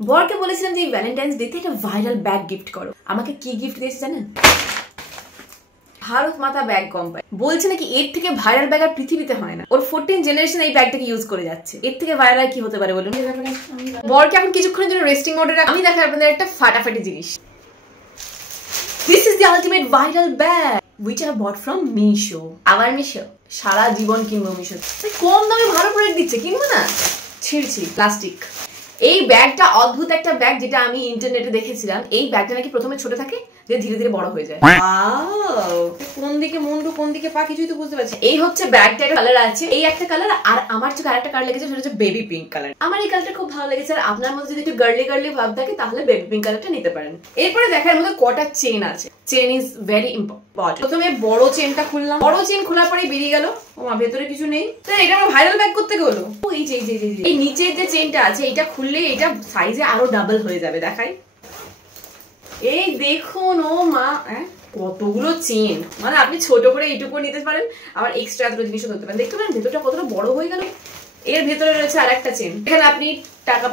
বরকে বলেছিলাম যে এই ভ্যালেন্টাইন্স ডে তে একটা ভাইরাল ব্যাগ গিফট করো। আমাকে কি গিফট দিয়েছে জানেন? ভারত মাতা ব্যাগ কোম্পানি। বলছে নাকি এর থেকে ভাইরাল ব্যাগ আর পৃথিবীতে হয় না। ওর 14 জেনারেশন এই ব্যাগটাকে ইউজ করে যাচ্ছে। এর থেকে ভাইরাল কি হতে পারে বলুন? বরকে এখন কিছুক্ষণের জন্য রেস্টিং মোডে রাখ। আমি দেখাই আপনাদের একটা ফাটাফাটি জিনিস। This is the ultimate viral bag which I bought from Meesho. আবার Meesho সারা জীবন কিনবো Meesho। কম দামে ভালো প্রোডাক্ট দিচ্ছে, কিনবো না? ছিড়ছি প্লাস্টিক। এই ব্যাগটা অদ্ভুত একটা ব্যাগ, যেটা আমি ইন্টারনেটে দেখেছিলাম। এই ব্যাগটা নাকি প্রথমে ছোট থাকে, যে ধীরে ধীরে বড় হয়ে যায়। কোন দিকে মুন্ডু কোন দিকে পা কিছুই তো বুঝতে পারছি। এই হচ্ছে ব্যাগটার কালার আছে, এই একটা কালার, আর আমার চোখে আরেকটা কালার লেগেছে, সেটা হচ্ছে বেবি পিঙ্ক কালার। আমার এই কালারটা খুব ভালো লেগেছে। আর আপনার মধ্যে যদি একটু গার্লি গার্লি ভাব থাকে তাহলে বেবি পিঙ্ক কালারটা নিতে পারেন। এরপরে দেখার মধ্যে কটা চেন আছে। Chain is very important. প্রথমে বড় চেনটা খুললাম, বড় চেন খোলার পরে বেরিয়ে গেল ভেতরে কিছু নেই। এটা আমার ভাইরাল ব্যাগ করতে গেলো। এই নিচের যে চেনটা আছে, এটা খুললে এটা সাইজে আরো ডাবল হয়ে যাবে। দেখাই, এই দেখুন। ও মা, কতগুলো চেন! মানে আপনি ছোট করে এইটুকু নিতে পারেন, আবার এক্সট্রা এতগুলো জিনিসও ধরতে পারেন। দেখতে পারেন ভেতরটা কতটা বড় হয়ে গেল। এর ভেতরে রয়েছে আর একটা চেন। এখানে আপনি টাকা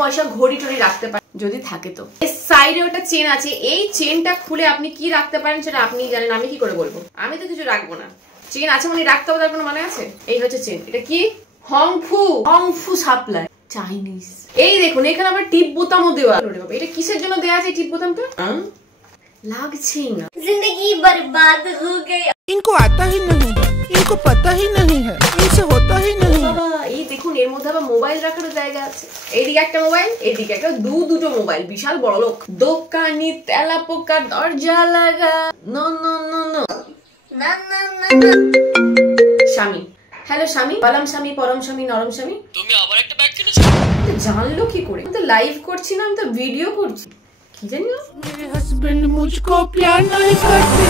পয়সা ঘড়ি টড়ি রাখতে পারেন যদি থাকে তো। এর সাইডে ওটা চেন আছে। এই চেনটা খুলে আপনি কি রাখতে পারেন সেটা আপনি জানেন, আমি কি করে বলবো? আমি তো কিছু রাখবো না। চেন আছে মানে রাখতে হবে, তার কোনো মানে আছে? এই হচ্ছে চেন। এটা কি? হংফু সাপ্লাই, চাইনিজ। এই দেখুন, এখানে আবার টিপ বোতামও দেওয়া। এটা কিসের জন্য দেওয়া আছে টিপ বোতামটা? লাগছে না। জিন্দগি বরবাদ হো গই। इनको आता ही नहीं है, इनको पता ही नहीं है, इनसे होता ही नहीं। বাবা, এই দেখুন, এর মধ্যে আবার মোবাইল রাখার জায়গা আছে। এইদিকে একটা মোবাইল, এইদিকে একটা, দুটো মোবাইল। বিশাল বড় লোক। দোকানি তেলা পোকা দরজা লাগা। নো নো নো নো, না না না। স্বামী, হ্যালো স্বামী, বালাম স্বামী, পরম স্বামী, নরম স্বামী। তুমি আবার একটা ব্যাগ কিনেছো? জানলো কি করে? আমি তো লাইভ করছি না, আমি তো ভিডিও করছি। কি জানি না। मेरे हस्बैंड मुझको प्यार नहीं करते।